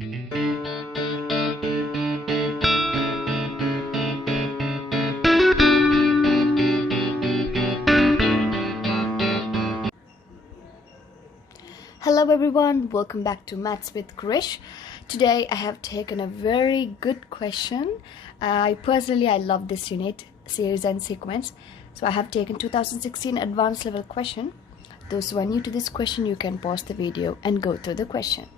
Hello everyone, welcome back to Maths with Krish. Today I have taken a very good question. I love this unit, series and sequence. So I have taken 2016 advanced level question. Those who are new to this question, you can pause the video and go through the question.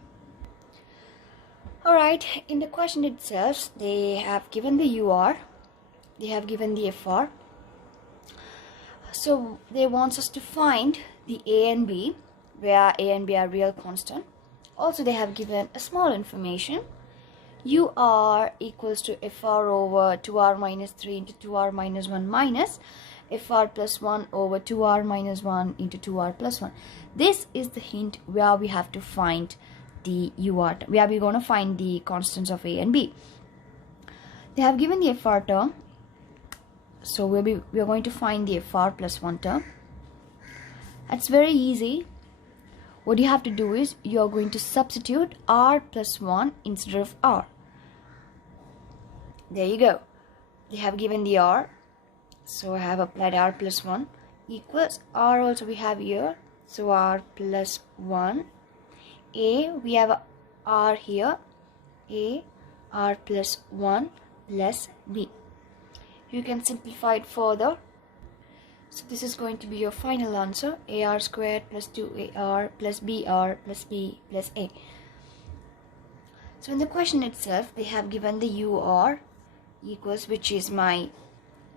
Alright, in the question itself, they have given the UR, they have given the FR. So they want us to find the A and B, where A and B are real constant. Also they have given a small information. UR equals to FR over 2R minus 3 into 2R minus 1 minus FR plus 1 over 2R minus 1 into 2R plus 1. This is the hint where we have to find the UR, where we're going to find the constants of A and B. They have given the FR term. So we are going to find the FR plus 1 term. It's very easy. What you have to do is you are going to substitute R plus 1 instead of R. There you go. They have given the R. So I have applied R plus 1 equals R also we have here. So R plus 1. A, we have a R here. A, R plus 1 plus B. You can simplify it further. So this is going to be your final answer. AR squared plus 2AR plus BR plus B plus A. So in the question itself, they have given the UR equals, which is my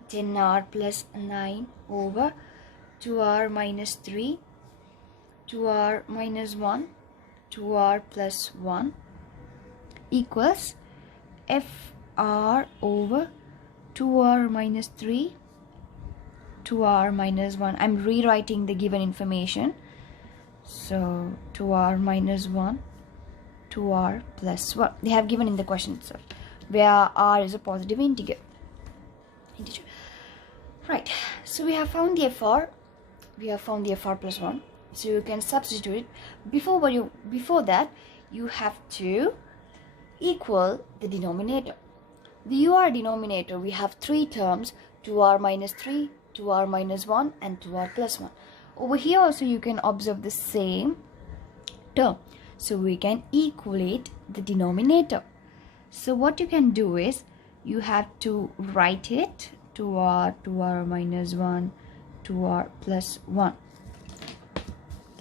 10R plus 9 over 2R minus 3, 2R minus 1, 2R plus 1 equals FR over 2R minus 3, 2R minus 1. I'm rewriting the given information. So 2R minus 1, 2R plus 1. They have given in the question itself, where R is a positive integer. Right. So we have found the FR. We have found the FR plus 1. So you can substitute it. Before that, you have to equal the denominator. The UR denominator, we have three terms, 2R minus 3, 2R minus 1 and 2R plus 1. Over here also you can observe the same term. So we can equate the denominator. So what you can do is, you have to write it 2R, 2R minus 1, 2R plus 1.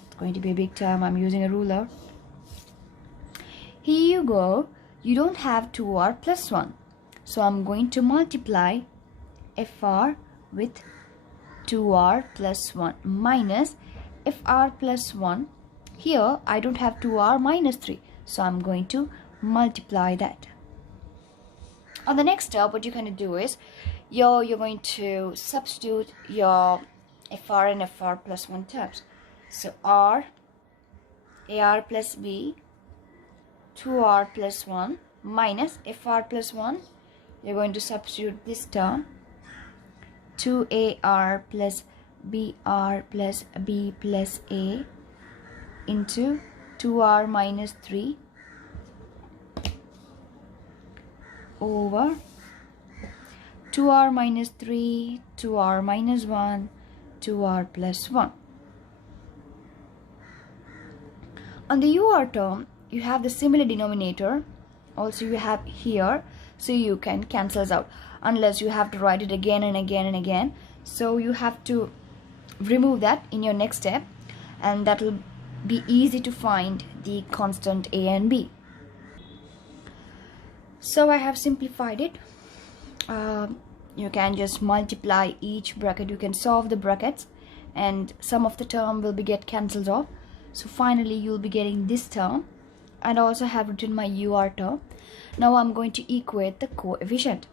It's going to be a big term. I'm using a ruler. Here you go. You don't have 2R plus 1. So I'm going to multiply FR with 2R plus 1 minus FR plus 1. Here I don't have 2R minus 3. So I'm going to multiply that. On the next step, what you're going to do is you're going to substitute your FR and FR plus 1 terms. So R, AR plus B, 2R plus 1 minus FR plus 1. You're going to substitute this term, 2AR plus BR plus B plus A into 2R minus 3 over 2R minus 3, 2R minus 1, 2R plus 1. On the UR term, you have the similar denominator. Also you have here. So you can cancel out, unless you have to write it again and again and again. So you have to remove that in your next step, and that will be easy to find the constant A and B. So I have simplified it. You can just multiply each bracket. You can solve the brackets and some of the term will be get cancelled off. So finally you'll be getting this term, and I also have written my UR term. Now I'm going to equate the coefficient.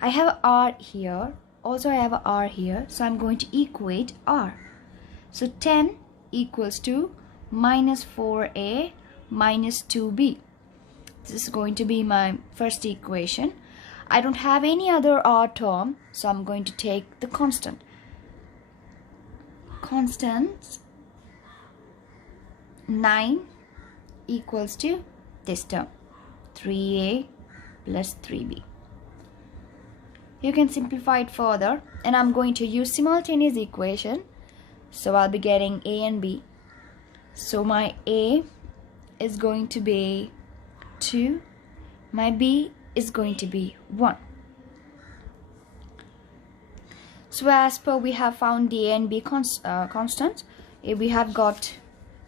I have R here, also I have a R here, so I'm going to equate R. So 10 equals to minus 4A minus 2B. This is going to be my first equation. I don't have any other R term, so I'm going to take the constant. Constants 9 equals to this term, 3a plus 3b. You can simplify it further, and I'm going to use simultaneous equation. So I'll be getting a and b. So my a is going to be 2, my b is going to be 1. So as per we have found the a and b constants, a we have got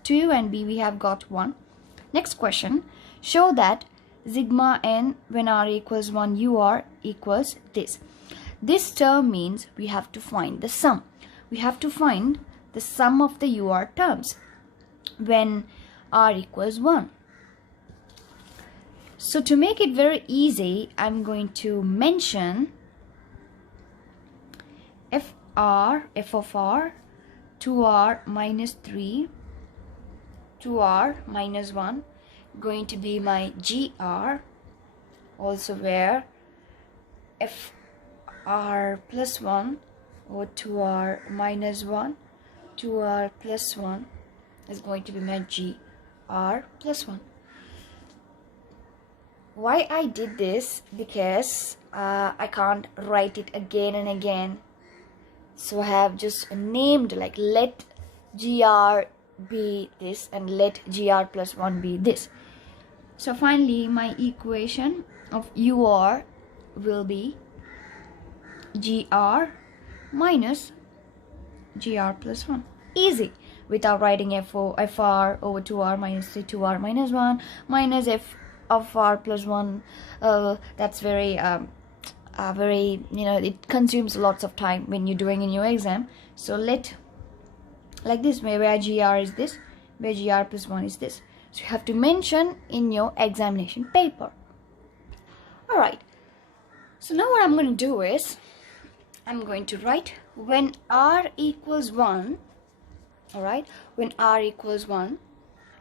2 and b we have got 1. Next question, show that sigma n when r equals 1 ur equals this. This term means we have to find the sum. We have to find the sum of the ur terms when r equals 1. So to make it very easy, I'm going to mention f of r 2r minus 3, 2r minus 1 going to be my gr, also where f r plus 1 or 2r minus 1, 2r plus 1 is going to be my gr plus 1. Why I did this? Because I can't write it again and again. So I have just named, like, let gr be this and let gr plus 1 be this. So finally my equation of ur will be gr minus gr plus 1. Easy, without writing fr over 2r minus 3, 2r minus 1 minus f of r plus 1. That's very it consumes lots of time when you're doing in your exam. So let, like this, where gr is this, where gr plus 1 is this. So you have to mention in your examination paper. Alright, so now what I'm going to do is I'm going to write when r equals 1. Alright, when r equals 1,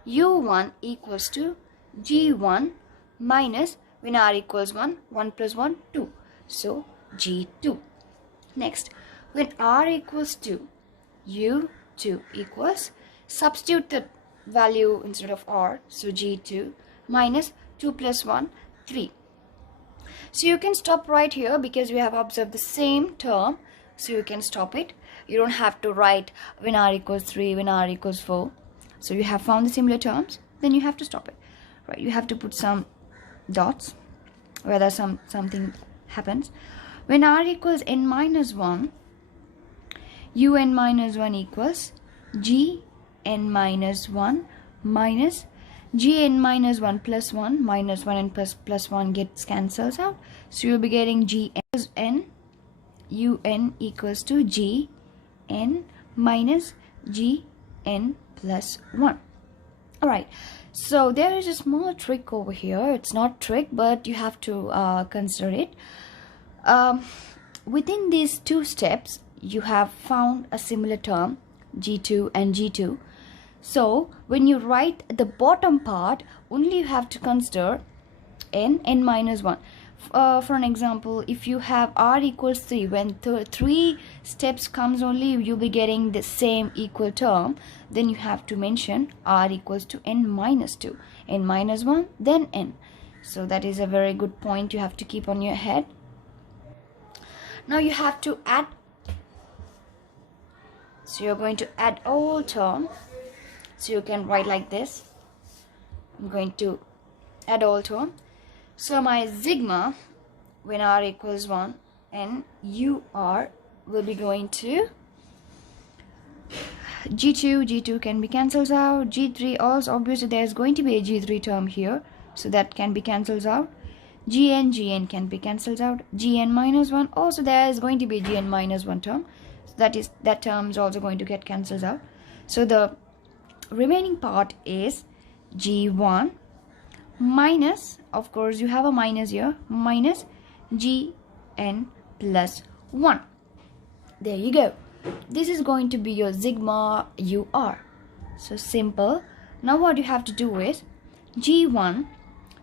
u1 equals to g1 minus when r equals 1, 1 plus 1, 2. So g2. Next, when r equals 2, u2 equals, substitute the value instead of r, so g2 minus 2 plus 1, 3. So you can stop right here because we have observed the same term, so you can stop it. You don't have to write when r equals 3, when r equals 4. So you have found the similar terms, then you have to stop it. Right, you have to put some dots where there's something happens. When r equals n minus 1, un minus 1 equals gn minus 1 minus gn minus 1 plus 1 minus 1 and plus 1 gets cancels out. So you'll be getting gn un equals to gn minus gn plus 1. Alright, so there is a small trick over here. It's not trick, but you have to consider it. Within these two steps, you have found a similar term, g2 and g2. So when you write the bottom part, only you have to consider n minus 1. For an example, if you have r equals 3, when 3 steps comes only, you'll be getting the same equal term. Then you have to mention r equals to n minus 2, n minus 1, then n. So that is a very good point you have to keep on your head. Now you have to add. So you're going to add all term. So you can write like this. I'm going to add all term. So my sigma when r equals 1 and ur will be going to g2 can be cancelled out, g3 also, obviously there is going to be a g3 term here, so that can be cancelled out, gn can be cancelled out, gn minus 1 also there is going to be a gn minus 1 term, so that term is also going to get cancelled out. So the remaining part is g1 minus, of course you have a minus here, minus gn plus 1. There you go. This is going to be your sigma ur. So simple. Now what you have to do is g1.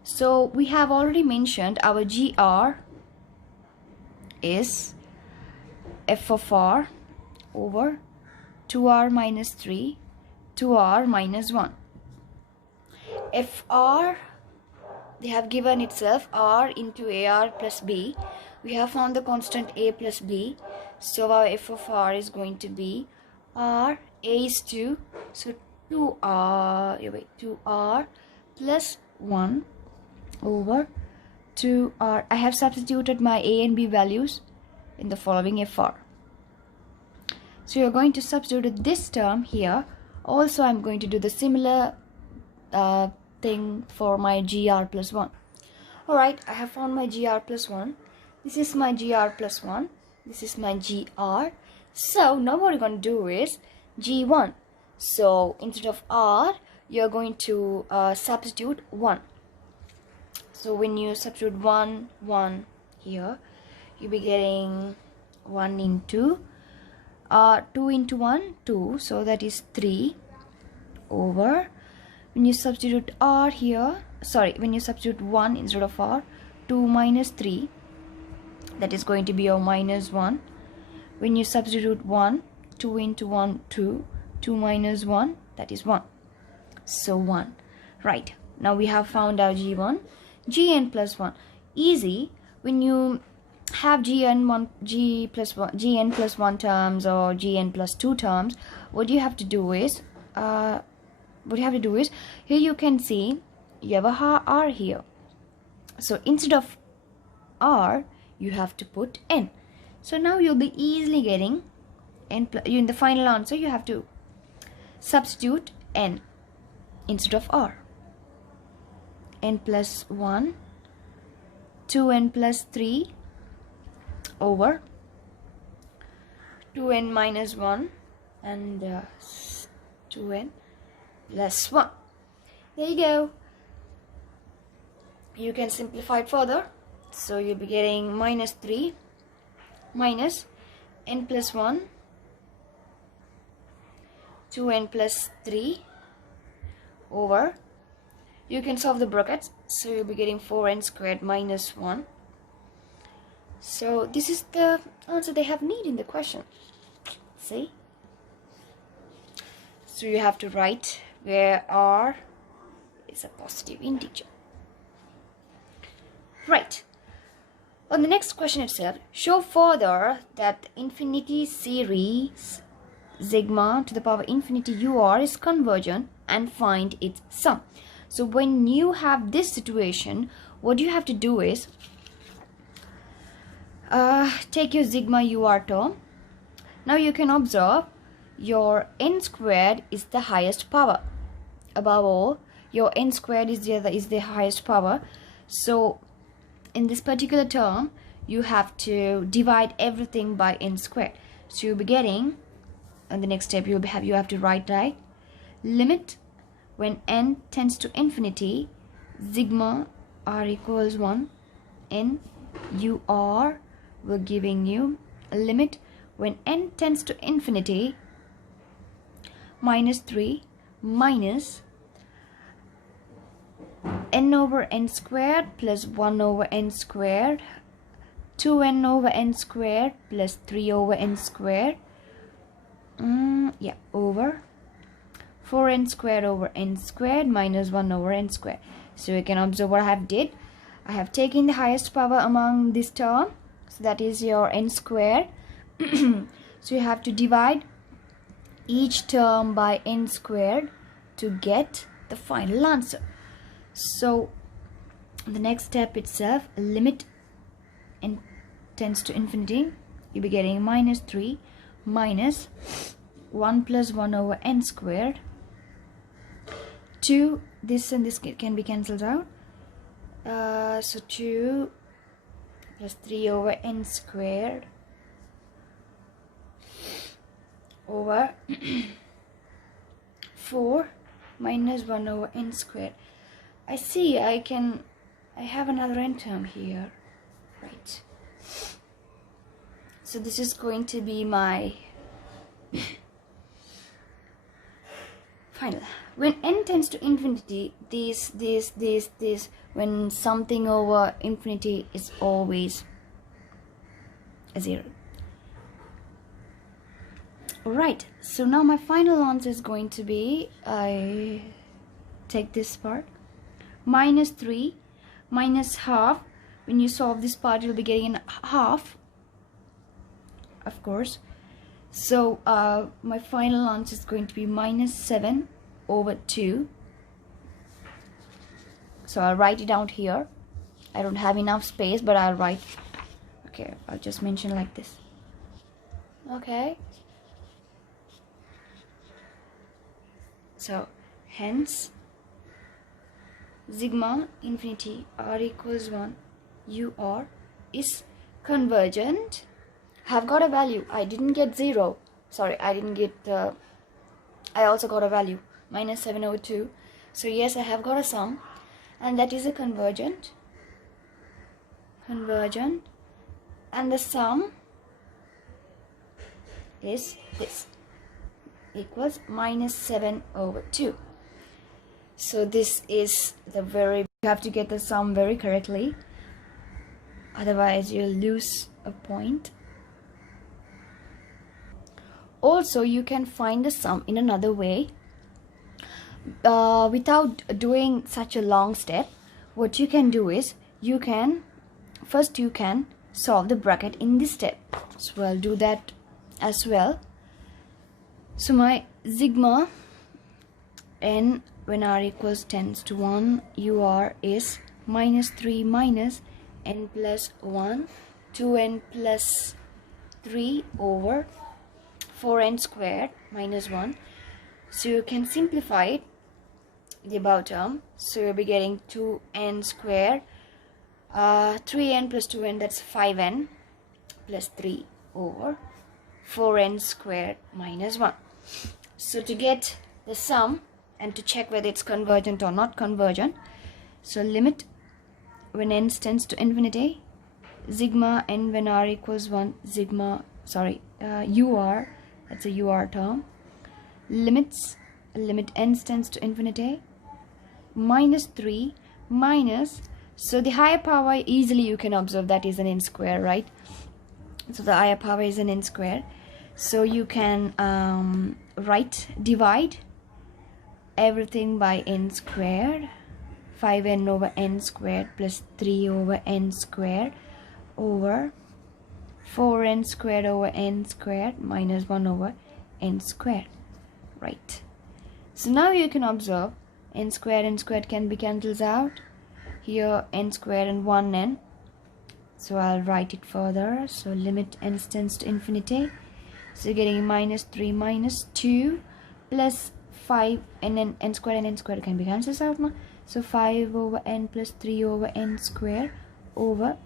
So we have already mentioned our gr is f of r over 2r minus 3, 2r minus 1. Fr they have given itself r into ar plus b. We have found the constant a plus b, so our f of r is going to be r, a is 2, so 2r plus 1 over 2r. I have substituted my a and b values in the following fr. So you're going to substitute this term here. Also, I'm going to do the similar thing for my gr plus 1. Alright, I have found my gr plus 1. This is my gr plus 1. This is my gr. So now what you're going to do is g1. So instead of r, you're going to substitute 1. So when you substitute 1 here, you'll be getting 1 into 2 into 1, 2, so that is 3 over, when you substitute r here, when you substitute 1 instead of r, 2 minus 3, that is going to be your minus 1. When you substitute 1, 2 into 1, 2, 2 minus 1, that is 1. So 1. Right, now we have found our g1. Gn plus 1. Easy. When you have gn plus 1 terms or gn plus 2 terms, what you have to do is here you can see you have a r here. So instead of r, you have to put n. So now you'll be easily getting n. In the final answer, you have to substitute n instead of r. N plus 1, 2n plus 3 over 2n minus 1 and 2n plus 1. There you go. You can simplify it further. So you'll be getting minus 3 minus n plus 1, 2n plus 3 over, you can solve the brackets, so you'll be getting 4n squared minus 1. So this is the answer they have need in the question. See? So you have to write where r is a positive integer. Right. On the next question itself, show further that the infinity series sigma to the power infinity ur is convergent and find its sum. So when you have this situation, what you have to do is take your sigma ur term. Now you can observe your n squared is the highest power. Above all, your n squared is the highest power. So in this particular term, you have to divide everything by n squared. So you'll be getting, and the next step you have to write like limit when n tends to infinity, sigma r equals 1, n ur will giving you a limit when n tends to infinity, minus 3 minus n over n squared plus 1 over n squared, 2n over n squared plus 3 over n squared, over 4n squared over n squared minus 1 over n squared. So you can observe what I have did. I have taken the highest power among this term, so that is your n squared. So you have to divide each term by n squared to get the final answer. So the next step itself, limit n tends to infinity, you'll be getting minus 3 minus 1 plus 1 over n squared, 2, this and this can be cancelled out, so 2 plus 3 over n squared over 4 minus 1 over n squared. I see I have another n term here, right? So this is going to be my final. When n tends to infinity, this, when something over infinity is always a 0. Right, so now my final answer is going to be, I take this part, minus 3 minus half. When you solve this part, you'll be getting a half, of course. So my final answer is going to be minus 7 over 2. So I'll write it out here. I don't have enough space, but I'll write. Okay, I'll just mention like this. Okay. So hence sigma infinity r equals 1 ur is convergent. Have got a value. I didn't get 0. Sorry, I didn't get I also got a value minus 7 over 2. So yes, I have got a sum, and that is a convergent, and the sum is this, equals minus 7 over 2. So this is the you have to get the sum very correctly, otherwise you'll lose a point. Also, you can find the sum in another way without doing such a long step. What you can do is you can solve the bracket in this step. So I'll do that as well. So my sigma n when r equals tends to 1 ur is minus 3 minus n plus 1 2n plus 3 over 4n squared minus 1. So you can simplify it, the above term. So you'll be getting 2n squared, 3n plus 2n, that's 5n plus 3 over 4n squared minus 1. So to get the sum and to check whether it's convergent or not convergent, so limit when n tends to infinity, sigma n when r equals 1, ur, that's a ur term, limit n tends to infinity, minus 3 minus, so the higher power easily you can observe that is an n square, right? So the higher power is an n square. So you can divide everything by n squared, 5n over n squared plus 3 over n squared over 4n squared over n squared minus 1 over n squared, right? So now you can observe n squared can be cancelled out. Here n squared and 1n. So I'll write it further. So limit n tends to infinity. So you're getting minus 3 minus 2 plus 5, and then n squared can be cancelled out now. So 5 over n plus 3 over n squared over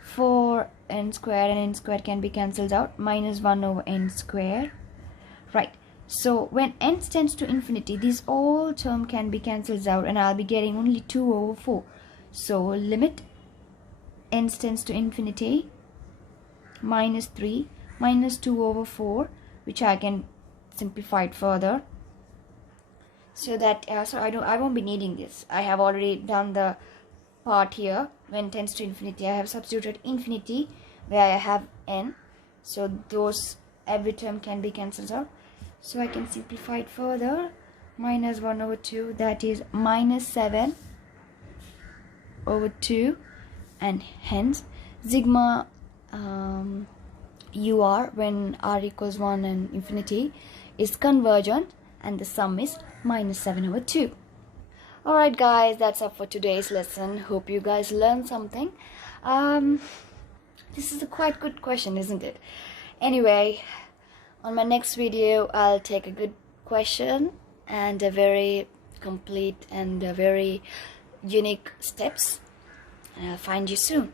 4 n squared, and n squared can be cancelled out, minus 1 over n squared, right? So when n tends to infinity, this all term can be cancelled out, and I'll be getting only 2 over 4. So limit n tends to infinity, minus 3 minus 2 over 4, which I can simplify it further, so that I won't be needing this. I have already done the part here. When tends to infinity, I have substituted infinity where I have n, so those every term can be cancelled out. So I can simplify it further, minus 1 over 2, that is minus 7 over 2, and hence sigma ur when r equals 1 and infinity is convergent, and the sum is minus 7 over 2. Alright guys, that's up for today's lesson. Hope you guys learned something. This is a quite good question, isn't it? Anyway, on my next video I'll take a good question and a very complete and a very unique steps, and I'll find you soon.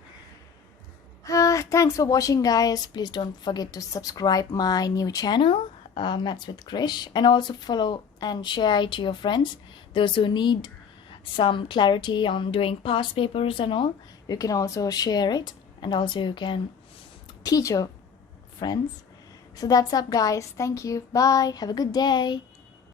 Thanks for watching guys. Please don't forget to subscribe my new channel, Maths with Krish, and also follow and share it to your friends, those who need some clarity on doing past papers and all. You can also share it, and also you can teach your friends. So that's up guys. Thank you. Bye. Have a good day.